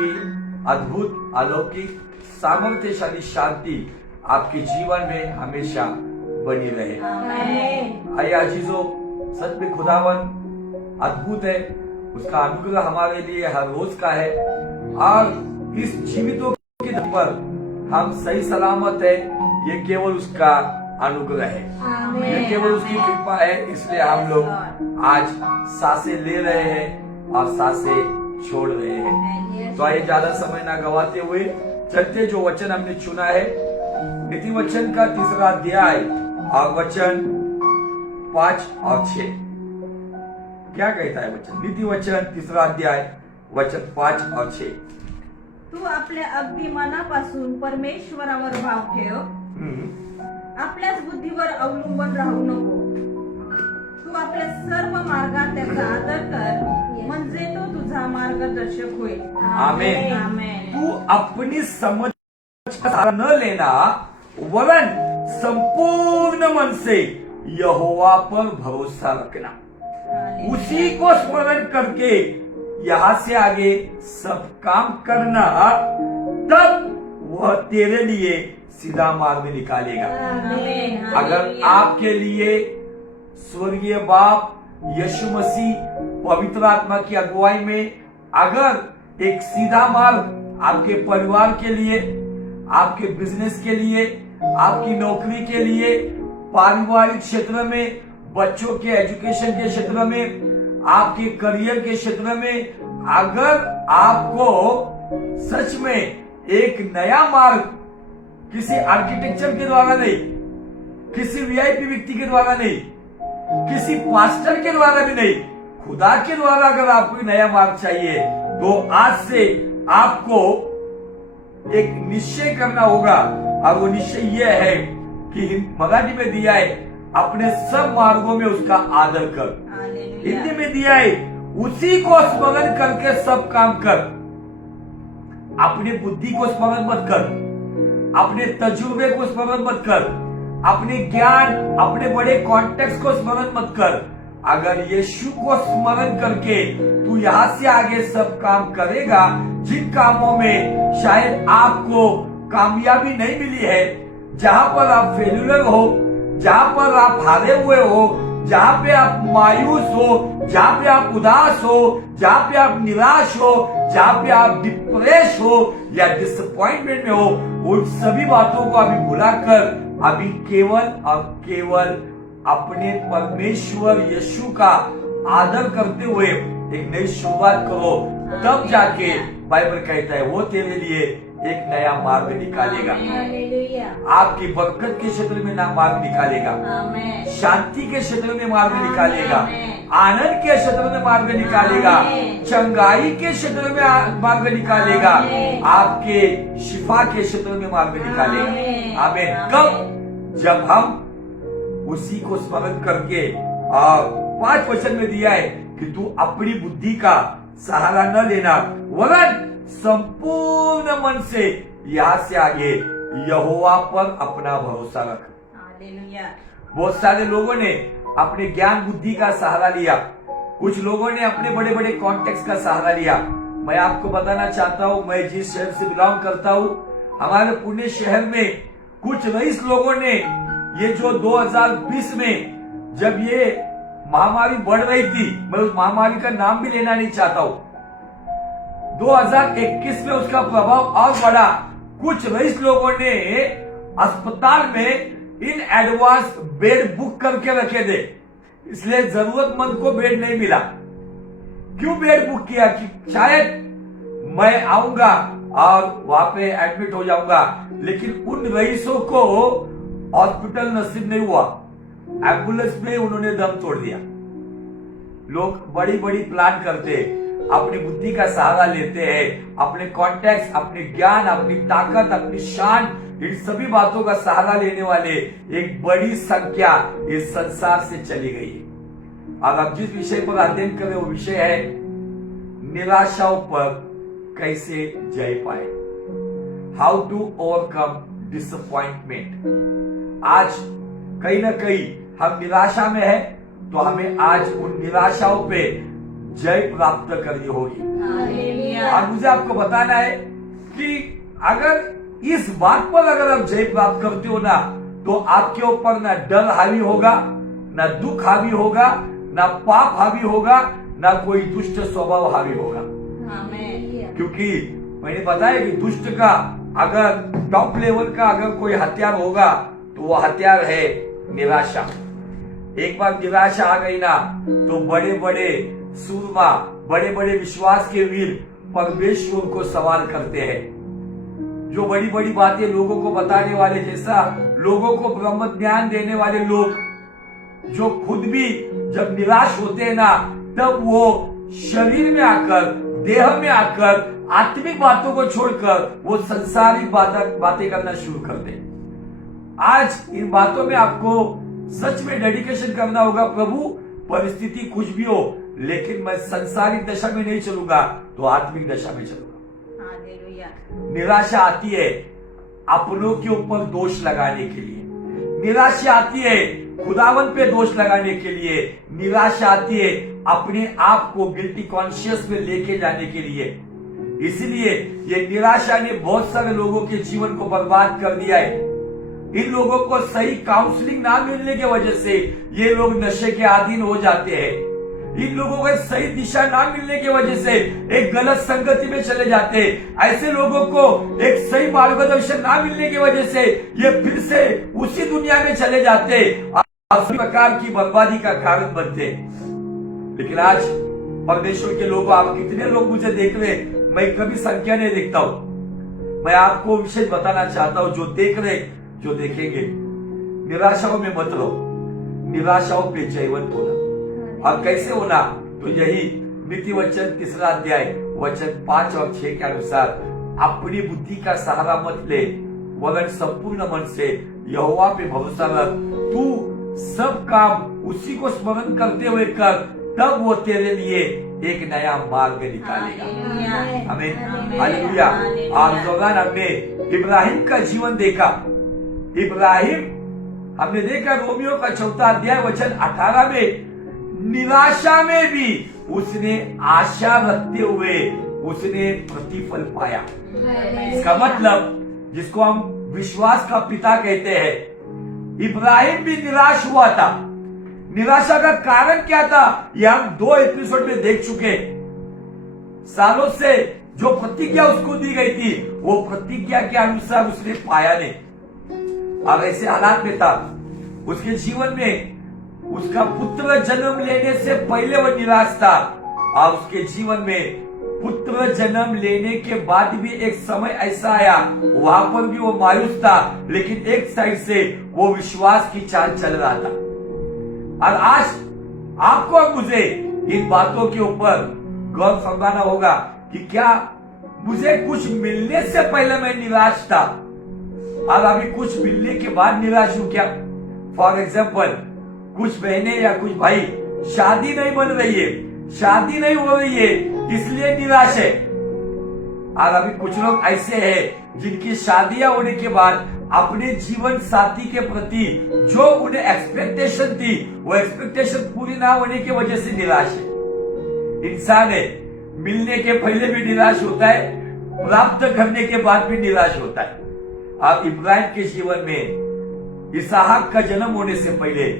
की अद्भुत अलौकिक सामर्थ्यशाली शांति आपके जीवन में हमेशा बनी रहे। आइए अजीजों, सच में खुदावन अद्भुत है, उसका अनुग्रह हमारे लिए हर रोज का है और इस जीवितों के दम पर हम सही सलामत है, ये केवल उसका अनुग्रह है, ये केवल उसकी कृपा है। इसलिए हम लोग आज सांसें ले रहे हैं और सांसें छोड़ रहे हैं। तो आइए ज्यादा समय ना गवाते हुए चलते, जो वचन हमने चुना है नीति वचन का 3रा अध्याय और वचन 5 और 6। क्या कहता है वचन? नीति वचन 3रा अध्याय वचन 5 और 6। तू आपल्या अगदी मनापासून परमेश्वरावर भाव ठेव, आपल्याच बुद्धीवर अवलंबून राहू नको। तू आपल्या सर्व मार्गात त्याचा आदर कर, म्हणजे तो तुझा मार्गदर्शक होईल। आमेन। आमेन। तू अपनी समझ का सहारा न लेना, वरन संपूर्ण मन से यहोवा पर भरोसा रखना, उसी को स्मरण करके यहाँ से आगे सब काम करना, तब वह तेरे लिए सीधा मार्ग निकालेगा। अगर आपके लिए स्वर्गीय बाप यीशु मसीह पवित्र आत्मा की अगुवाई में अगर एक सीधा मार्ग आपके परिवार के लिए, आपके बिजनेस के लिए, आपकी नौकरी के लिए, पारिवारिक क्षेत्र में, बच्चों के एजुकेशन के क्षेत्र में, आपके करियर के क्षेत्र में, अगर आपको सच में एक नया मार्ग किसी आर्किटेक्चर के द्वारा नहीं, किसी वीआईपी व्यक्ति के द्वारा नहीं, किसी पास्टर के द्वारा भी नहीं, खुदा के द्वारा अगर आपको नया मार्ग चाहिए, तो आज से आपको एक निश्चय करना होगा। और वो निश्चय यह है कि मराठी में दिया है, अपने सब मार्गों में उसका आदर कर। हिंदी में दिया है, उसी को स्मरण करके सब काम कर। अपनी बुद्धि को स्मरण मत कर, अपने तजुर्बे को स्मरण मत कर, अपने ज्ञान, अपने बड़े कॉन्टेक्स्ट को स्मरण मत कर। अगर यीशु को स्मरण करके तू यहाँ से आगे सब काम करेगा, जिन कामों में शायद आपको कामयाबी नहीं मिली है, जहां पर आप फेल्यूर हो, जहां पर आप हारे हुए हो, जहां पे आप मायूस हो, जहां पे आप उदास हो, जहां पे आप निराश हो, जहां पे आप डिप्रेस हो या डिसअपॉइंटमेंट में हो, उन सभी बातों को अभी भुलाकर अभी केवल और केवल अपने परमेश्वर यीशु का आदर करते हुए एक नई शुरुआत करो। तब जाके बाइबल कहता है वो तेरे लिए एक नया मार्ग निकालेगा। आपकी बरकत के क्षेत्र में ना मार्ग निकालेगा, शांति के क्षेत्र में मार्ग निकालेगा, आनंद के क्षेत्र में मार्ग निकालेगा, चंगाई के क्षेत्र में मार्ग निकालेगा, आपके शिफा के क्षेत्र में मार्ग निकालेगा। आमीन। कब? जब हम उसी को स्मरण करके, और 5 वचन में दिया है कि तू अपनी बुद्धि का सहारा न लेना, वरन संपूर्ण मन से यहाँ से आगे यहोवा पर अपना भरोसा रख। बहुत सारे लोगों ने अपने ज्ञान बुद्धि का सहारा लिया, कुछ लोगों ने अपने बड़े बड़े कॉन्टेक्स्ट का सहारा लिया। मैं आपको बताना चाहता हूँ, मैं जिस शहर से बिलोंग करता हूँ, हमारे पुणे शहर में कुछ रईस लोगों ने ये जो 2020 में जब ये महामारी बढ़ रही थी, मैं उस महामारी का नाम भी लेना नहीं चाहता हूं, 2021 में उसका प्रभाव और बढ़ा। कुछ रईस लोगों ने अस्पताल में इन एडवांस बेड बुक करके रखे थे, इसलिए जरूरतमंद को बेड नहीं मिला। क्यों बेड बुक किया? कि शायद मैं आऊंगा और वहां पे एडमिट हो जाऊंगा, लेकिन उन रईसों को हॉस्पिटल नसीब नहीं हुआ, एम्बुलेंस में उन्होंने दम तोड़ दिया। लोग बड़ी बड़ी प्लान करते हैं, अपनी बुद्धि का सहारा लेते हैं, अपने कॉन्टेक्ट, अपने ज्ञान, अपनी ताकत, अपनी शान, इन सभी बातों का सहारा लेने वाले एक बड़ी संख्या इस संसार से चली गई है। और अब जिस विषय पर अध्ययन करें वो विषय है निराशाओं पर कैसे जय पाए, हाउ टू ओवरकम डिसअपॉइंटमेंट। आज कहीं ना कहीं हम निराशा में है, तो हमें आज उन निराशाओं पे जय प्राप्त करनी होगी। अब मुझे आपको बताना है कि अगर इस बात पर अगर आप जय प्राप्त करते हो ना, तो आपके ऊपर ना डर हावी होगा, ना दुख हावी होगा, ना पाप हावी होगा, ना कोई दुष्ट स्वभाव हावी होगा। क्योंकि मैंने बताया कि दुष्ट का अगर टॉप लेवल का अगर कोई हथियार होगा तो वो हथियार है निराशा। एक बार निराशा आ गई ना, तो बड़े बड़े सूरमा, बड़े बड़े विश्वास के वीर परमेश्वर को सवाल करते हैं। जो बड़ी बड़ी बातें लोगों को बताने वाले, जैसा लोगों को ब्रह्म ज्ञान देने वाले लोग, जो खुद भी जब निराश होते हैं ना, तब वो शरीर में आकर, देह में आकर आत्मिक बातों को छोड़कर वो संसारिक बातें करना शुरू करते हैं। आज इन बातों में आपको सच में डेडिकेशन करना होगा। प्रभु, परिस्थिति कुछ भी हो, लेकिन मैं संसारिक दशा में नहीं चलूंगा, तो आत्मिक दशा में चलूंगा। निराशा आती है अपनों के ऊपर दोष लगाने के लिए, निराशा आती है खुदावन पे दोष लगाने के लिए, निराशा आती है अपने आप को गिल्टी कॉन्शियस में लेके जाने के लिए। इसलिए ये निराशा ने बहुत सारे लोगों के जीवन को बर्बाद कर दिया है। इन लोगों को सही काउंसलिंग ना मिलने की वजह से ये लोग नशे के अधीन हो जाते हैं। इन लोगों को सही दिशा ना मिलने की वजह से एक गलत संगति में चले जाते हैं। ऐसे लोगों को एक सही मार्गदर्शन ना मिलने की वजह से ये फिर से उसी दुनिया में चले जाते और सभी प्रकार की बर्बादी का कारण बनते। लेकिन आज परमेश्वर के लोगों, आप कितने लोग मुझे देख रहे, मैं कभी संख्या नहीं देखता हूं। मैं आपको विशेष बताना चाहता हूं, जो देख रहे, जो देखेंगे, निराशाओं में मत रहो, निराशाओं पे जयवंत होना। और कैसे होना? तो यही नीति वचन 3 अध्याय वचन 5 और 6 के अनुसार, अपनी बुद्धि का सहारा मत ले, वरन संपूर्ण मन से यहोवा पे भरोसा रख। तू सब काम उसी को स्मरण करते हुए कर, तब वो तेरे लिए एक नया मार्ग निकालेगा। आमीन, हालेलुया। आज दौरान हमने इब्राहिम का जीवन देखा। इब्राहिम हमने देखा रोमियो का 4 अध्याय वचन 18 में, निराशा में भी उसने आशा रखते हुए उसने प्रतिफल पाया। इसका मतलब, जिसको हम विश्वास का पिता कहते हैं, इब्राहिम भी निराश हुआ था। निराशा का कारण क्या था, यह हम 2 एपिसोड में देख चुके। सालों से जो प्रतिज्ञा उसको दी गई थी, वो प्रतिज्ञा के अनुसार उसने पाया नहीं। और ऐसे हालात में था, उसके जीवन में उसका पुत्र जन्म लेने से पहले वह निराश था, और उसके जीवन में पुत्र जन्म लेने के बाद भी एक समय ऐसा आया, वहां पर भी वो मायूस था, लेकिन एक साइड से वो विश्वास की चाल चल रहा था। और आज आपको और मुझे इन बातों के ऊपर गौर फरमाना होगा कि क्या मुझे कुछ मिलने से पहले मैं निराश था और अभी कुछ मिलने के बाद निराश हूं क्या? फॉर एग्जाम्पल, कुछ बहनें या कुछ भाई, शादी नहीं बन रही है, शादी नहीं हो रही है, इसलिए निराश है। और अभी कुछ लोग ऐसे हैं जिनकी शादियां होने के बाद अपने जीवन साथी के प्रति जो उन्हें एक्सपेक्टेशन थी, वो एक्सपेक्टेशन पूरी ना होने की वजह से निराश है। इंसान है, मिलने के पहले भी निराश होता है, प्राप्त करने के बाद भी निराश होता है। अब इब्राहिम के जीवन में इसहाक का जन्म होने से पहले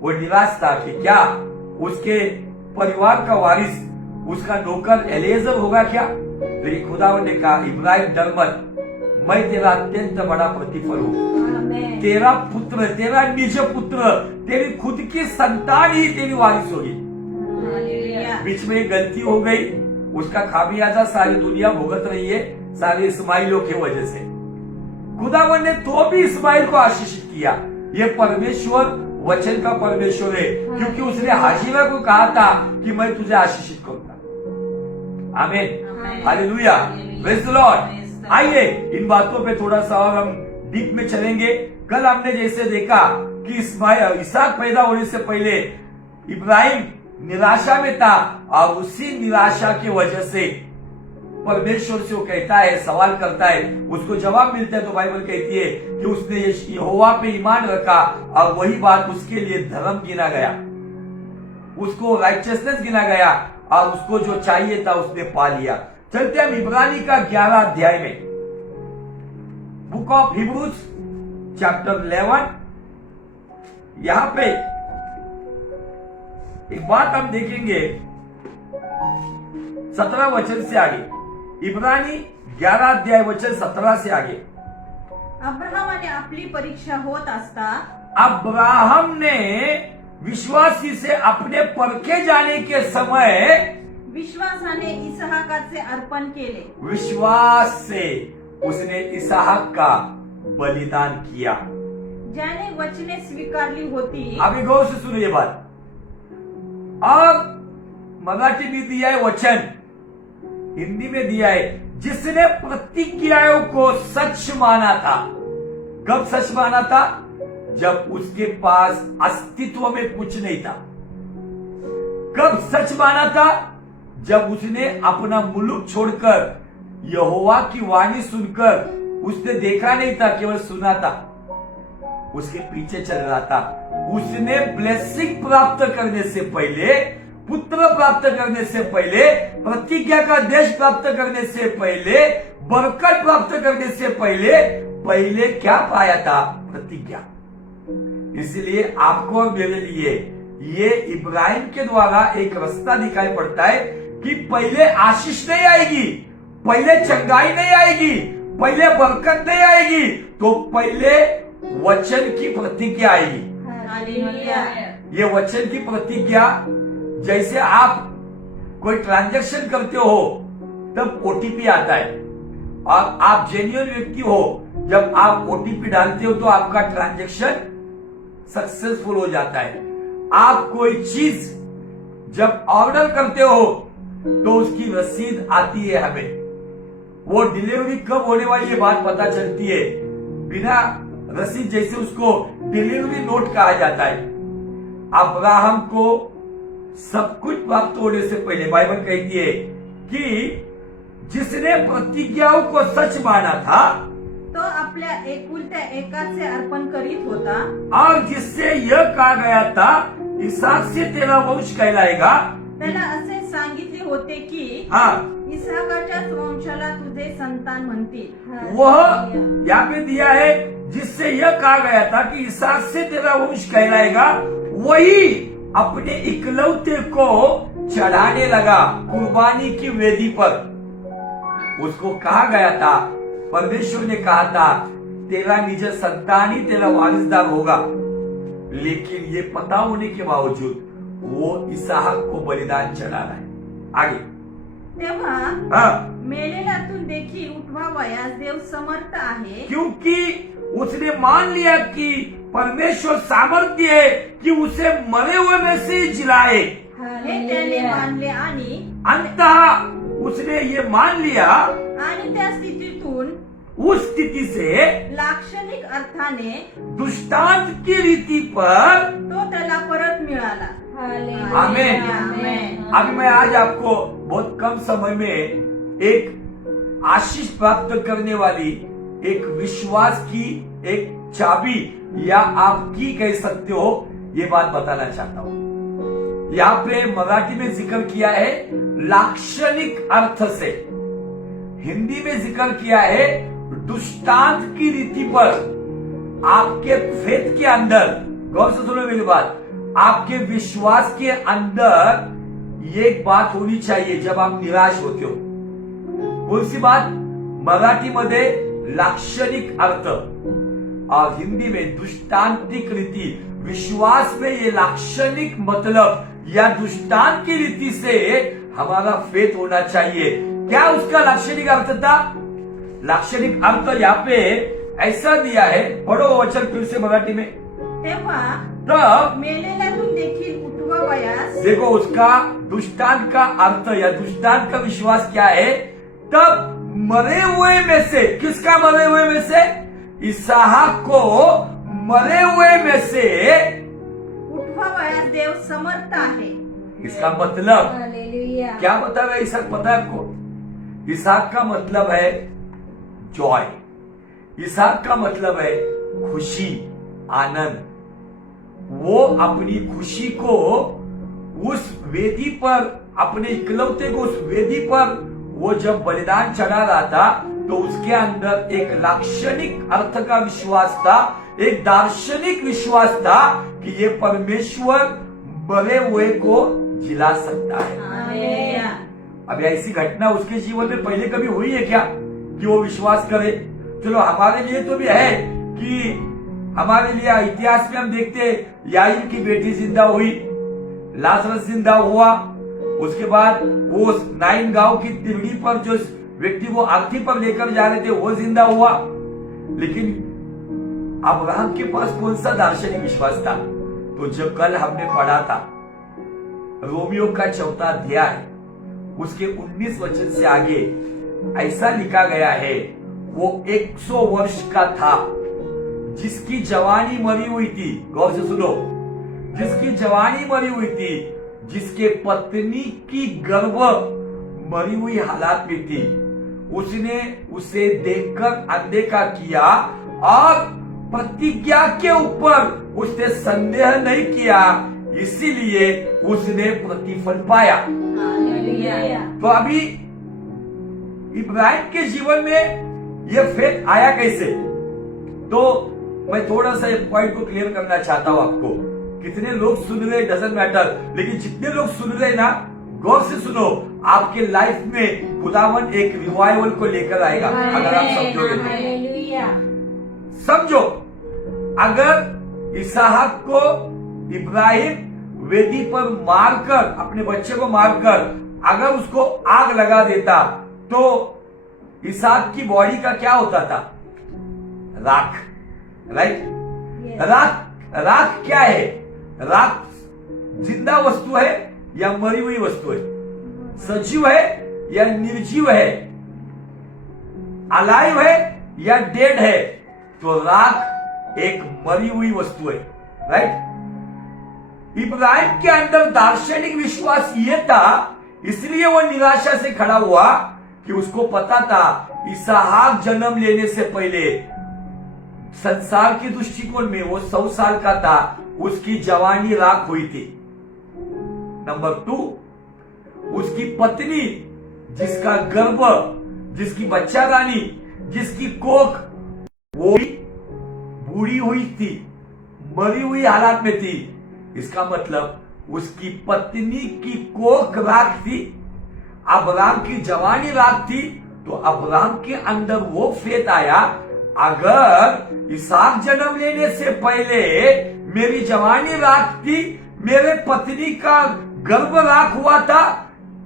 वो निराश था कि क्या उसके परिवार का वारिस उसका नौकर एलिएजर होगा क्या? लेकिन खुदावन ने कहा, इब्राहिम डर मत, मैं तेरा अत्यंत बड़ा प्रतिफल हूँ। तेरा पुत्र, तेरा निज पुत्र, तेरी खुद की संतान ही तेरी वारिस होगी। बीच में एक गलती हो गई, उसका खामियाजा सारी दुनिया भुगत रही है, सारे इस्माइलों की वजह से। खुदावन ने तो भी इस्माइल को आशीषित किया। ये परमेश्वर वचन का परमेश्वर है, क्योंकि उसने हाजिरा को कहा था कि मैं तुझे आशीषित करूंगा। आमीन, हालेलुया, प्रेज द लॉर्ड। आइए इन बातों पे थोड़ा सा और हम डीप में चलेंगे। कल हमने जैसे देखा कि इसहाक पैदा होने से पहले इब्राहिम निराशा में था, और उसी निराशा की वजह से परमेश्वर से वो कहता है, सवाल करता है, उसको जवाब मिलता है। तो बाइबल कहती है कि उसने यहोवा पे ईमान रखा, और वही बात उसके लिए धर्म गिना गया, उसको राइचसनेस गिना गया, और उसको जो चाहिए था उसने पा लिया। चलते हम इब्रानी का 11 अध्याय में, बुक ऑफ हिब्रूज चैप्टर 11। यहां पे एक बात हम देखेंगे 17 वचन से आगे, इब्रानी 11 अध्याय वचन 17 से आगे। अब्राहमाने आपली परीक्षा होत असता अब्राहम ने विश्वासी से अपने परखे जाने के समय विश्वासाने इसहाकाचे अर्पण केले। विश्वास से उसने इसहाक का बलिदान किया। ज्याने वचने स्वीकारली होती। अभी गौर से सुनो ये बात। और मराठी में दिया है वचन, हिंदी में दिया है जिसने प्रतिज्ञाओं को सच माना था। कब सच माना था? जब उसके पास अस्तित्व में कुछ नहीं था। कब सच माना था? जब उसने अपना मुल्क छोड़कर यहोवा की वाणी सुनकर, उसने देखा नहीं था, केवल सुना था, उसके पीछे चल रहा था। उसने ब्लेसिंग प्राप्त करने से पहले, पुत्र प्राप्त करने से पहले, प्रतिज्ञा का देश प्राप्त करने से पहले, बरकत प्राप्त करने से पहले क्या पाया था? प्रतिज्ञा। इसलिए आपको और मेरे लिए ये इब्राहिम के द्वारा एक रास्ता दिखाई पड़ता है कि पहले आशीष नहीं आएगी, पहले चंगाई नहीं आएगी, पहले बरकत नहीं आएगी, तो पहले वचन की प्रतिज्ञा आएगी। हालेलुया। ये वचन की प्रतिज्ञा, जैसे आप कोई ट्रांजैक्शन करते हो तब ओटीपी आता है, और आप जेन्युइन व्यक्ति हो, जब आप ओटीपी डालते हो तो आपका ट्रांजैक्शन सक्सेसफुल हो जाता है। आप कोई चीज जब ऑर्डर करते हो तो उसकी रसीद आती है हमें, वो डिलीवरी कब होने वाली है बात पता चलती है। बिना रसीद जैसे उसको डिलीवरी नोट कहा जाता है। अब्राहम को सब कुछ प्राप्त होने से पहले बाइबल कहती है कि जिसने प्रतिज्ञाओं को सच माना था तो आपल्या एकुलत्या एकाचे अर्पण करीत होता। और जिससे यह कहा गया था इसहाक से तेरा वंश कहलाएगा, त्याला असे सांगितले होते की इसहाकाच्याच वंशाला तुझे संतान म्हणतील। वह यहाँ पे दिया है जिससे यह कहा गया था कि इसहाक से तेरा वंश कहलाएगा, वही अपने इकलौते को चढ़ाने लगा कुर्बानी की वेदी पर। उसको कहा गया था, परमेश्वर ने कहा था तेरा निज संतान ही तेरा वारिसदार होगा, लेकिन ये पता होने के बावजूद वो इसहाक को बलिदान चढ़ा रहा है। आगे, तेव्हा मेलेल्यातून देखील उठवावयास देव समर्थ आहे, क्योंकि उसने मान लिया कि परमेश्वर सामर्थ्य है कि उसे मरे हुए में से जिलाए। हे त्याने मानले आणि अंततः उसने ये मान लिया, आणि त्या स्थितीतून उस स्थिति से लाक्षणिक अर्थाने दृष्टांत की रीति पर तो त्याला परत मिळाला। आमेन। आमेन। अभी मैं आज आपको बहुत कम समय में एक आशीष प्राप्त करने वाली, एक विश्वास की एक चाबी, या आप की कह सकते हो, ये बात बताना चाहता हूं। यहाँ पे मराठी में जिक्र किया है लाक्षणिक अर्थ से, हिंदी में जिक्र किया है दृष्टांत की रीति पर। आपके फेथ के अंदर, गौर से सुनो मेरी बात, आपके विश्वास के अंदर ये एक बात होनी चाहिए जब आप निराश होते हो। कौन सी बात? मराठी में लाक्षणिक अर्थ और हिंदी में दृष्टांतिक रीति। विश्वास में ये लाक्षणिक मतलब या दृष्टांत की रीति से हमारा फेथ होना चाहिए। क्या उसका लाक्षणिक अर्थ था? लाक्षणिक अर्थ यहाँ पे ऐसा दिया है, पढ़ो वचन फिर से मराठी में। तेव्हा तब मेलेल्यातून देखील उठवावयास, देखो उसका दृष्टांत का अर्थ या दृष्टांत का विश्वास क्या है? तब मरे हुए में से, किसका मरे हुए में से? इसहाक को मरे हुए में से उठवावयास देव समर्थ आहे। इसका मतलब हालेलुया। क्या बता रहा है इसहाक? पता है आपको? इसहाक का मतलब है जॉय, इसहाक का मतलब है खुशी, आनंद। वो अपनी खुशी को उस वेदी पर, अपने इकलौते को उस वेदी पर वो जब बलिदान चढ़ा रहा था तो उसके अंदर एक लाक्षणिक अर्थ का विश्वास था, एक दार्शनिक विश्वास था कि ये परमेश्वर मरे हुए को जिला सकता है। हालेलुया। अब ऐसी घटना उसके जीवन में पहले कभी हुई है क्या कि वो विश्वास करे? चलो हमारे लिए तो भी है कि हमारे लिए इतिहास में हम देखते हैं याईर की बेटी जिंदा हुई, लाजरस जिंदा हुआ, उसके बाद वो नाइन गांव की तिरड़ी पर जो व्यक्ति वो आरती पर लेकर जा रहे थे वो जिंदा हुआ। लेकिन अब्राहम के पास कौन सा दार्शनिक विश्वास था? तो जब कल हमने पढ़ा था रोमियो का 4वां अध्याय उसके 19 वचन से आगे ऐसा लिखा गया है, वो 100 वर्ष का था जिसकी जवानी मरी हुई थी। गौर से सुनो, जिसकी जवानी मरी हुई थी, जिसके पत्नी की गर्भ मरी हुई हालात में थी, उसने उसे देखकर अनदेखा किया और प्रतिज्ञा के ऊपर उसने संदेह नहीं किया, इसीलिए उसने प्रतिफल पाया। हालेलुया। तो अभी इब्राहिम के जीवन में यह फेथ आया कैसे? तो मैं थोड़ा सा ये पॉइंट को क्लियर करना चाहता हूं आपको। कितने लोग सुन रहे डजंट मैटर, लेकिन जितने लोग सुन रहे ना, गौर से सुनो, आपके लाइफ में खुदावन एक रिवाइवल को लेकर आएगा अगर आप समझोगे तो। हालेलुया। समझो, अगर इसहाक को इब्राहिम वेदी पर मारकर, अपने बच्चे को मारकर अगर उसको आग लगा देता तो इसहाक की बॉडी का क्या होता था? राख, राइट? राख क्या है? राख जिंदा वस्तु है या मरी हुई वस्तु है? सजीव है या निर्जीव है? अलाइव है या डेड है? तो राख एक मरी हुई वस्तु है, राइट? इब्राहिम के अंदर दार्शनिक विश्वास ये था, इसलिए वो निराशा से खड़ा हुआ कि उसको पता था इसहाक जन्म लेने से पहले संसार के दृष्टिकोण में वो 100 साल का था, उसकी जवानी राख हुई थी। नंबर 2, उसकी पत्नी जिसका गर्भ, जिसकी बच्चा रानी, जिसकी कोख, वो भी बूढ़ी हुई थी, मरी हुई हालात में थी। इसका मतलब उसकी पत्नी की कोख राख थी, अब्राहम की जवानी राख थी। तो अब्राहम के अंदर वो फेथ आया, अगर इसहाक जन्म लेने से पहले मेरी जवानी राख थी, मेरे पत्नी का गर्भ राख हुआ था,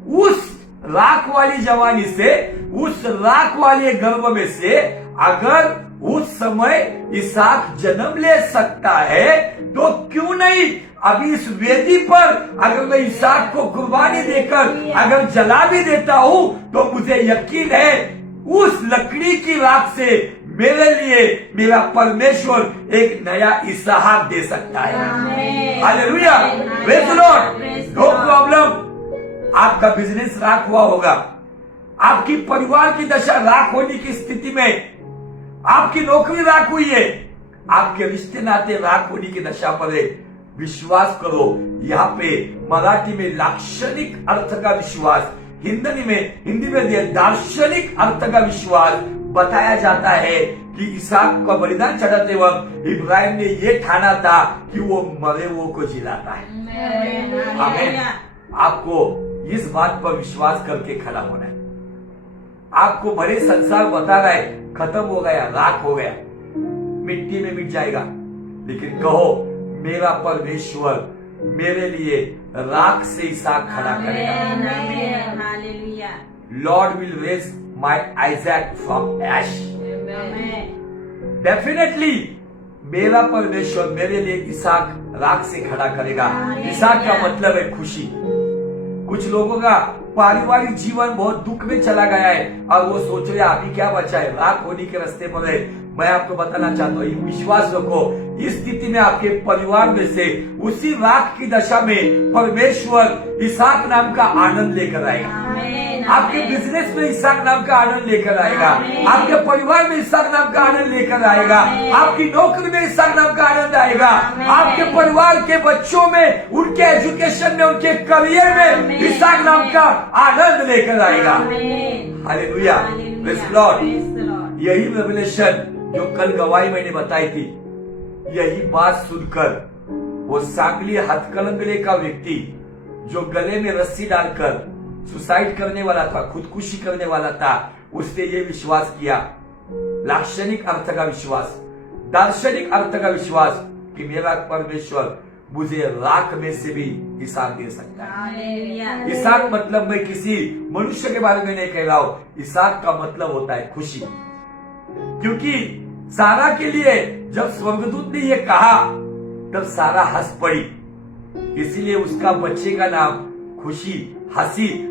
उस राख वाली जवानी से, उस राख वाले गर्भ में से अगर उस समय इसहाक जन्म ले सकता है तो क्यों नहीं अभी इस वेदी पर अगर मैं इसहाक को कुर्बानी देकर अगर जला भी देता हूं तो मुझे यकीन है उस लकड़ी की राख से मेरे लिए मेरा परमेश्वर एक नया इसहाक दे सकता है। Hallelujah, praise the Lord. No problem, आपका बिजनेस राख हुआ होगा, आपकी परिवार की दशा राख होने की स्थिति में, आपकी नौकरी राख हुई है, आपके रिश्ते नाते राख होने की दशा पर है। विश्वास करो, यहाँ पे मराठी में लाक्षणिक अर्थ का विश्वास, हिंदी में दार्शनिक अर्थ का विश्वास बताया जाता है कि इसहाक का बलिदान चढ़ाते वक्त इब्राहिम ने ये ठाना था कि वो मरे हुए को जिलाता है। आमीन। आपको इस बात पर विश्वास करके खड़ा होना है। आपको भले संसार बता रहा है खत्म हो गया, राख हो गया, मिट्टी में मिट जाएगा, लेकिन कहो मेरा परमेश्वर मेरे लिए राख से इसहाक खड़ा करेगा। Hallelujah. Lord will raise my Isaac from ash. Definitely मेरा परमेश्वर मेरे लिए इसहाक राख से खड़ा करेगा। इसहाक का मतलब है खुशी। कुछ लोगों का पारिवारिक जीवन बहुत दुख में चला गया है और वो सोच रहे अभी क्या बचा है, राख होने के रास्ते पर है। मैं आपको बताना चाहता हूँ, विश्वास रखो, इस स्थिति में आपके परिवार में से उसी राख की दशा में परमेश्वर इसहाक नाम का आनंद लेकर आएगा। आपके बिजनेस में इसहाक नाम का आनंद लेकर आएगा, आमीन। आपके परिवार में इसहाक नाम का आनंद लेकर आएगा, आमीन। आपकी नौकरी में इसहाक नाम का आनंद आएगा, आमीन। आपके परिवार के बच्चों में, उनके एजुकेशन में, उनके करियर में आमीन। इसहाक नाम का आनंद लेकर आएगा। आमीन। Hallelujah, hallelujah. Praise the Lord. Praise the Lord. यही रेवलेशन जो कल गवाही मैंने बताई थी, यही बात सुनकर वो सांगली हथकलंगले का व्यक्ति जो गले में रस्सी डालकर सुसाइड करने वाला था, खुदकुशी करने वाला था, उसने ये विश्वास किया, लाक्षणिक अर्थ का विश्वास, दार्शनिक अर्थ का विश्वास कि मेरा परमेश्वर मुझे राख में से भी इसहाक दे सकता है। हालेलुया। इसहाक मतलब मैं किसी मनुष्य के बारे में नहीं कह रहा हूं, इसहाक का मतलब होता है खुशी। क्योंकि सारा के लिए जब स्वर्गदूत ने ये कहा तब सारा हंस पड़ी, इसीलिए उसका बच्चे का नाम खुशी, हंसी,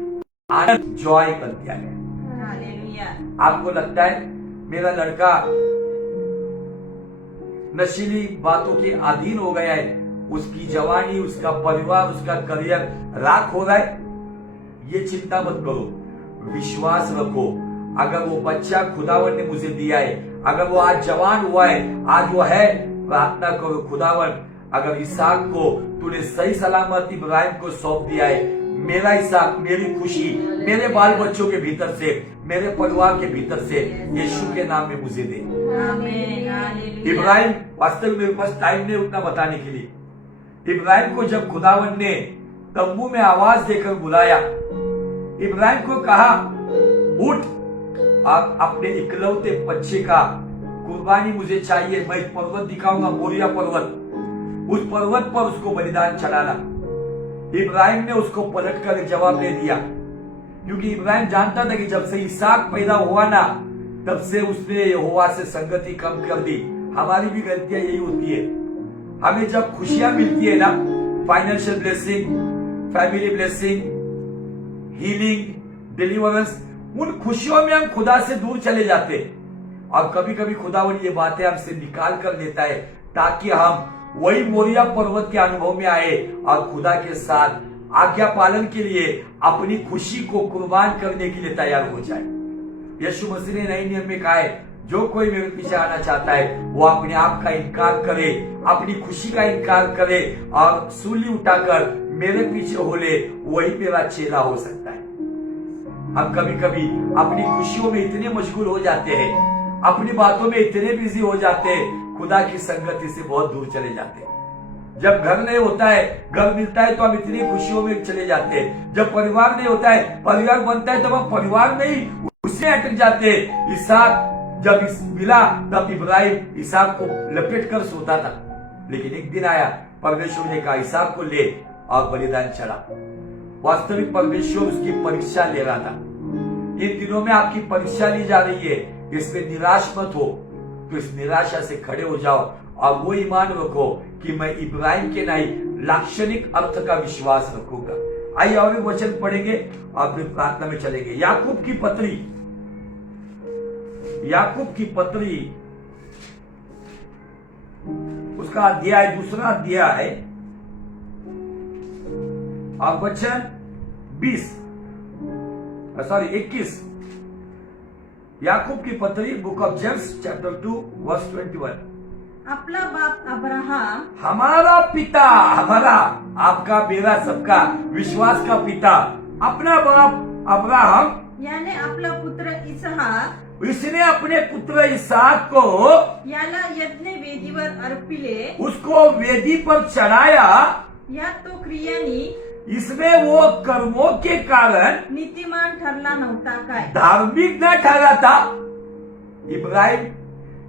आनंद, जॉय कर दिया गया। हालेलुया। आपको लगता है मेरा लड़का नशीली बातों के अधीन हो गया है, उसकी जवानी, उसका परिवार, उसका करियर राख हो रहा है, ये चिंता मत करो, विश्वास रखो। अगर वो बच्चा खुदावन ने मुझे दिया है, अगर वो आज जवान हुआ है, आज वो है, प्रार्थना करो, खुदावन अगर इसहाक को तूने सही सलामत इब्राहिम को सौंप दिया है, मेरा इसहाक, मेरी खुशी मेरे बाल बच्चों के भीतर से, मेरे परिवार के भीतर से यीशु के नाम में मुझे दे। आमीन। हालेलुया। इब्राहिम, वास्तव में मेरे पास टाइम नहीं उतना बताने के लिए, इब्राहिम को जब खुदावन ने तंबू में आवाज देकर बुलाया, इब्राहिम को कहा उठ, आप अपने इकलौते बच्चे का कुर्बानी मुझे चाहिए, मैं पर्वत दिखाऊंगा, मोरिया पर्वत, उस पर्वत पर उसको बलिदान चढ़ाना। इब्राहिम ने उसको पलट कर जवाब दे दिया, क्योंकि इब्राहिम जानता था कि जब से इसहाक पैदा हुआ ना, तब से उसने यहोवा से संगति कम कर दी। हमारी भी गलतियां यही होती है, हमें जब खुशियां मिलती है ना, financial blessing, family blessing, healing, deliverance, उन खुशियों में हम खुदा से दूर चले जाते हैं। और कभी कभी खुदावन ये बातें हमसे निकाल कर लेता है ताकि हम वही मोरिया पर्वत के अनुभव में आए और खुदा के साथ आज्ञा पालन के लिए अपनी खुशी को कुर्बान करने के लिए तैयार हो जाए। यीशु मसीह ने नए नियम में कहा है, जो कोई मेरे पीछे आना चाहता है वो अपने आप का इनकार करे, अपनी खुशी का इनकार करे और सूली उठाकर मेरे पीछे हो ले, वही मेरा चेला हो सकता है। हम कभी कभी अपनी खुशियों में इतने मशगूल हो जाते हैं, अपनी बातों में इतने बिजी हो जाते हैं, खुदा की संगति से बहुत दूर चले जाते हैं। जब घर नहीं होता है, घर मिलता है तो हम इतनी खुशियों में चले जाते हैं। जब परिवार नहीं होता है, परिवार बनता है, तब हम परिवार में ही उसमें अटक जाते हैं। इसहाक जब मिला तब इब्राहिम इसहाक को लपेट कर सोता था, लेकिन एक दिन आया, परमेश्वर ने कहा इसहाक को ले और बलिदान चढ़ा। वास्तविक परमेश्वर उसकी परीक्षा ले रहा था। इन दिनों में आपकी परीक्षा ली जा रही है, इसमें निराश मत हो, तो इस निराशा से खड़े हो जाओ और वो ईमान रखो कि मैं इब्राहिम के नहीं लाक्षणिक अर्थ का विश्वास रखूंगा। आइए और भी वचन पढ़ेंगे और फिर प्रार्थना में चलेंगे। याकूब की पत्री, याकूब की पत्री उसका अध्याय, दूसरा अध्याय और वचन 21। याकूब की पत्री, book of James chapter 2 verse 21। आपला बाप अब्राहम, हमारा पिता, हमारा, आपका, मेरा, सबका विश्वास का पिता, अपना बाप अब्राहम, याने आपला पुत्र इसहाक, इसने अपने पुत्र इसहाक को याला यज्ञ वेदीवर अर्पिले, उसको वेदी पर चढ़ाया। या तो क्रियानी इसमें वो कर्मों के कारण नीतिमान ठरला नव्हता काय? धार्मिक न ठहरा था। इब्राहिम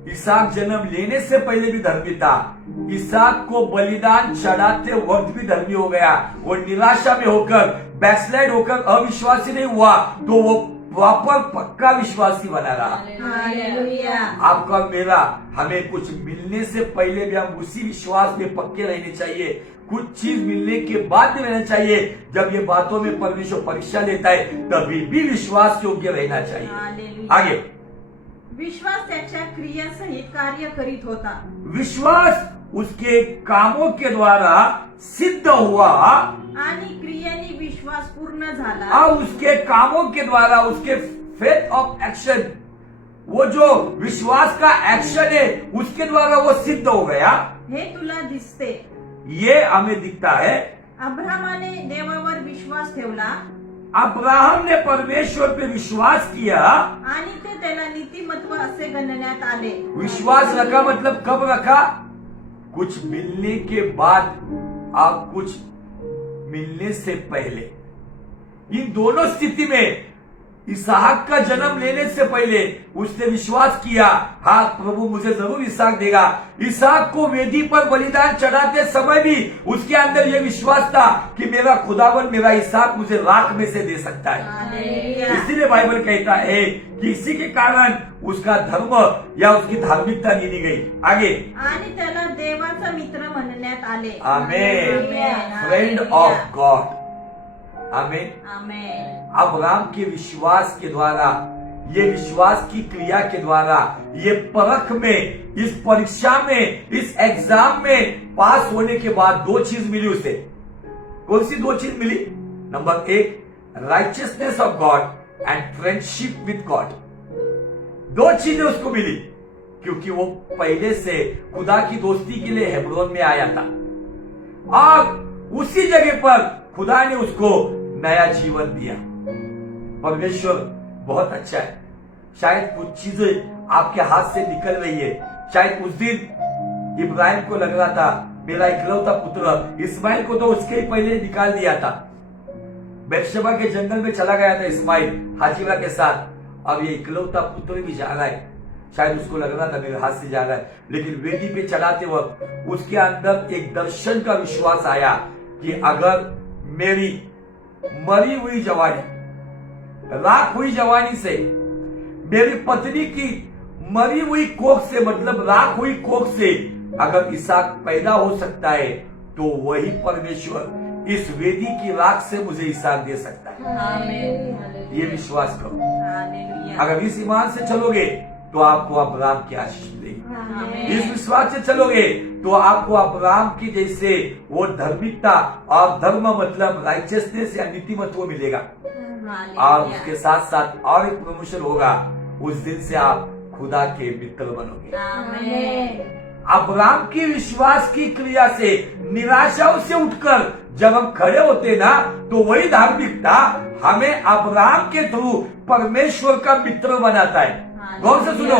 इसहाक जन्म लेने से पहले भी धर्मी था, इसहाक को बलिदान चढ़ाते वक्त भी धर्मी हो गया। वो निराशा में होकर, बैकस्लाइड होकर अविश्वासी नहीं हुआ, तो वो प्रॉपर पक्का विश्वासी बना रहा। हालेलुया। आपका और मेरा, हमें कुछ मिलने से पहले भी हम उसी विश्वास में पक्के रहने चाहिए, कुछ चीज मिलने के बाद में रहना चाहिए। जब ये बातों में परमेश्वर परीक्षा लेता है तभी भी विश्वास योग्य रहना चाहिए। हालेलुया। आगे, विश्वास त्याच्या क्रियासहित कार्य करीत होता। विश्वास उसके कामों के द्वारा सिद्ध हुआ आणि क्रियेने विश्वास पूर्ण झाला और उसके कामों के द्वारा उसके फेथ ऑफ एक्शन, वो जो विश्वास का एक्शन है उसके द्वारा वो सिद्ध हो गया। हे तुला दिसते। ये हमें दिखता है। अब्रामाने देवावर विश्वास ठेवला अब्राहम ने परमेश्वर पे विश्वास किया। आणि ते त्याला नीतिमत्व असे गणण्यात आले। विश्वास रखा मतलब कब रखा? कुछ मिलने के बाद आप कुछ मिलने से पहले। इन दोनों स्थिति में इसहाक का जन्म लेने से पहले उसने विश्वास किया, हाँ प्रभु मुझे जरूर इसहाक देगा। इसहाक को वेदी पर बलिदान चढ़ाते समय भी उसके अंदर यह विश्वास था कि मेरा खुदावन मेरा इसहाक मुझे राख में से दे सकता है। इसीलिए बाइबल कहता है कि इसी के कारण उसका धर्म या उसकी धार्मिकता गिनी गई। आगे, आणि त्याला देवाचा मित्र म्हणण्यात आले। Amen, friend of God. Amen, amen. Abraham के विश्वास के द्वारा, ये विश्वास की क्रिया के द्वारा, ये परख में, इस परीक्षा में, इस एग्जाम में पास होने के बाद दो चीज मिली उसे। कौन सी दो चीज मिली? Number 1, righteousness of God and friendship with God. दो चीजें उसको मिली क्योंकि वो पहले से खुदा की दोस्ती के लिए हेब्रोन में आया था और उसी जगह पर खुदा ने उसको नया जीवन दिया। परमेश्वर बहुत अच्छा है। शायद कुछ चीजें आपके हाथ से निकल रही है। शायद उस दिन इब्राहिम को लग रहा था मेरा इकलौता पुत्र, इस्माइल को तो उसके ही पहले निकाल दिया था। बेर्शेबा के जंगल में चला गया था इस्माइल हाजिरा के साथ। अब ये इकलौता पुत्र भी जा रहा है। शायद उसको लग रहा था मेरे हाथ से जा रहा है, लेकिन वेदी पे चढ़ाते वक्त उसके अंदर एक दर्शन का विश्वास आया कि अगर मेरी मरी हुई जवानी, राख हुई जवानी से, मेरी पत्नी की मरी हुई कोख से, मतलब राख हुई कोख से अगर इसहाक पैदा हो सकता है तो वही परमेश्वर इस वेदी की राख से मुझे इसहाक दे सकता है। आमेन। ये विश्वास करो। हालेलुया। अगर इस ईमान से चलोगे तो आपको अब्राहम की आशीष मिलेगी। आमेन। इस विश्वास से चलोगे तो आपको अब्राहम की जैसे वो धार्मिकता और धर्म मतलब राइचियसनेस या नीतिमत्व मिलेगा। और उसके साथ साथ और एक प्रमोशन होगा। उस दिन से आप खुदा के मित्र बनोगे। आमेन। अब्राहम की विश्वास की क्रिया से, निराशाओं से उठकर जब हम खड़े होते ना, तो वही धार्मिकता हमें अब्राहम के थ्रू परमेश्वर का मित्र बनाता है। गौर से सुनो,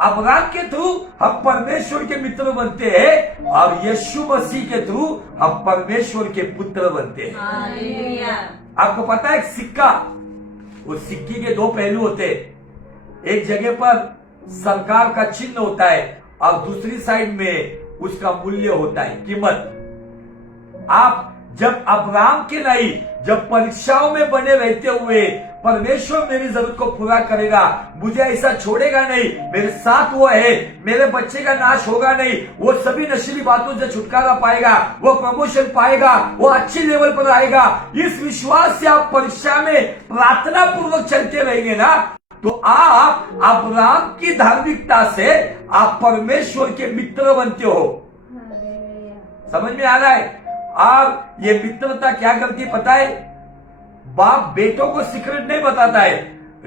अब्राहम के थ्रू हम परमेश्वर के मित्र बनते हैं और यीशु मसीह के थ्रू हम परमेश्वर के पुत्र बनते हैं। हालेलुया। आपको पता है सिक्का, वो सिक्के के दो पहलू होते हैं। एक जगह पर सरकार का चिन्ह होता है और दूसरी साइड में उसका मूल्य होता है, कीमत। आप जब अब्राहम के नहीं, जब परीक्षाओं में बने रहते हुए परमेश्वर मेरी जरूरत को पूरा करेगा, मुझे ऐसा छोड़ेगा नहीं, मेरे साथ वो है, मेरे बच्चे का नाश होगा नहीं, वो सभी नशीली बातों से छुटकारा पाएगा, वो प्रमोशन पाएगा, वो अच्छी लेवल पर आएगा। इस विश्वास से आप परीक्षा में प्रार्थना पूर्वक चलते रहेंगे ना, तो आप अब्राहम की धार्मिकता से आप परमेश्वर के मित्र बनते हो। समझ में आ रहा है? और ये मित्रता क्या करती पता है? बाप बेटों को सीक्रेट नहीं बताता है,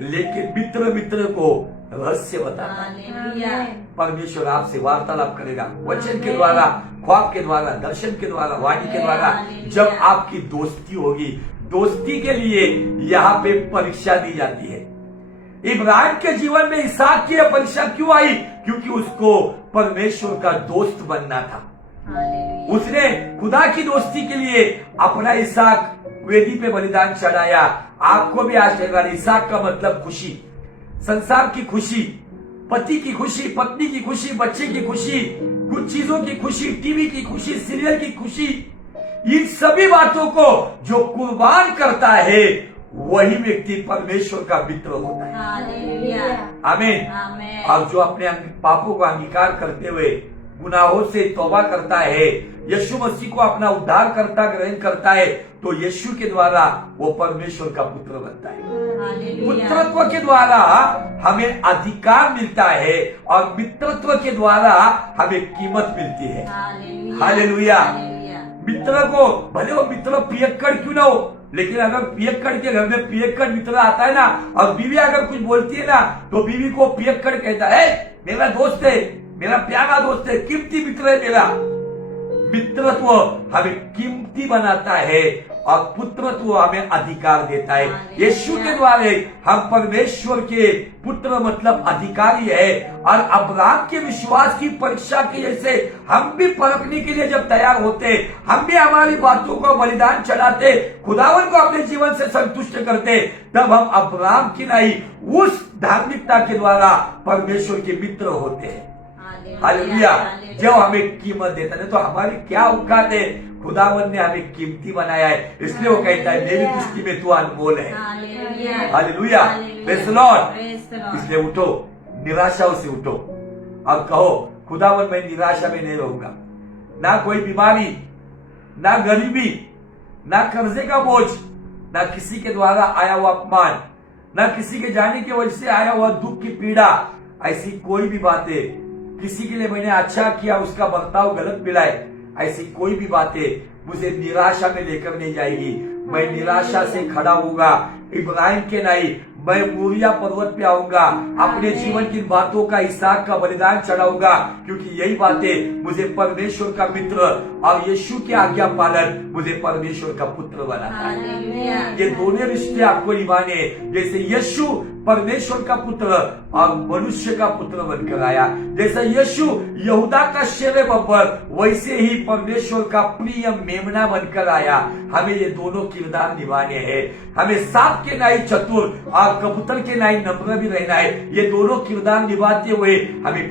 लेकिन मित्र मित्र को रहस्य बताता है। परमेश्वर आपसे वार्तालाप करेगा वचन के द्वारा, ख्वाब के द्वारा, दर्शन के द्वारा, वाणी के द्वारा। जब आपकी दोस्ती होगी, दोस्ती के लिए यहाँ पे परीक्षा दी जाती है। इब्राहिम के जीवन में इसहाक की परीक्षा क्यों आई? क्योंकि उसको परमेश्वर का दोस्त बनना था। उसने खुदा की दोस्ती के लिए अपना इसहाक वेदी पे बलिदान चढ़ाया। आपको भी आशीर्वाद। इसहाक का मतलब खुशी, संसार की खुशी, पति की खुशी, पत्नी की खुशी, बच्चे की खुशी, कुछ चीजों की खुशी, टीवी की खुशी, सीरियल की खुशी, इन सभी बातों को जो कुर्बान करता है वही व्यक्ति परमेश्वर का मित्र होता है। आमीन। और जो अपने पापों का अंगीकार करते हुए गुनाहों से तौबा करता है, यीशु मसीह को अपना उद्धार करता ग्रहण करता है, तो यीशु के द्वारा वो परमेश्वर का पुत्र बनता है। हालेलुया। पुत्रत्व के द्वारा हमें अधिकार मिलता है और मित्रत्व के द्वारा हमें कीमत मिलती है। हालेलुया। मित्र को भले वो मित्र पियक्कड़ क्यों ना हो, लेकिन अगर पियक्कड़ के घर में पियक्कड़ मित्र आता है ना, और बीवी अगर कुछ बोलती है ना, तो बीवी को पियक्कड़ कहता है, मेरा दोस्त है, मेरा प्यारा दोस्त है, कीमती मित्र है मेरा। मित्रत्व हमें कीमती बनाता है और पुत्रत्व हमें अधिकार देता है। यीशु के द्वारा हम परमेश्वर के पुत्र मतलब अधिकारी है। और अब्राहम के विश्वास की परीक्षा के जैसे हम भी परखने के लिए जब तैयार होते, हम भी हमारी बातों को बलिदान चढ़ाते, खुदावन को अपने जीवन से संतुष्ट करते, तब हम अब्राहम की नहीं उस धार्मिकता के द्वारा परमेश्वर के मित्र होते हैं। हालेलुया। जो हमें कीमत देता है, तो हमारी क्या औकात है, खुदावन ने हमें कीमती बनाया है, इसलिए वो कहता है मेरी दृष्टि में तू अनमोल है। हालेलुया। Praise the Lord. इसलिए उठो, निराशाओं से उठो, अब कहो खुदावन मैं निराशा में नहीं रहूंगा। ना कोई बीमारी, ना गरीबी, ना कर्जे का बोझ, ना किसी के द्वारा आया हुआ अपमान, ना किसी के जाने की वजह से आया हुआ दुख की पीड़ा, ऐसी कोई भी बातें, किसी के लिए मैंने अच्छा किया उसका बर्ताव गलत मिला है, ऐसी कोई भी बातें मुझे निराशा में लेकर नहीं जाएगी। मैं निराशा से खड़ा होऊंगा, इब्राहिम के नहीं, मैं मोरिया पर्वत पे आऊंगा, अपने जीवन की बातों का इसहाक का बलिदान चढ़ाऊंगा, क्योंकि यही बातें मुझे परमेश्वर का मित्र और यीशु की आज्ञा पालन मुझे परमेश्वर का पुत्र बनाता है। ये दोनों रिश्ते आपको निभाने, जैसे यीशु परमेश्वर का पुत्र और मनुष्य का पुत्र बनकर आया, जैसे यीशु यहूदा का शेरे बब्बर, वैसे ही परमेश्वर का प्रिय मेमना बनकर आया। हमें ये दोनों किरदार निभाने हैं। हमें सांप के नाई चतुर और कबूतर के नाई नम्र भी रहना है। ये दोनों किरदार निभाते हुए हमें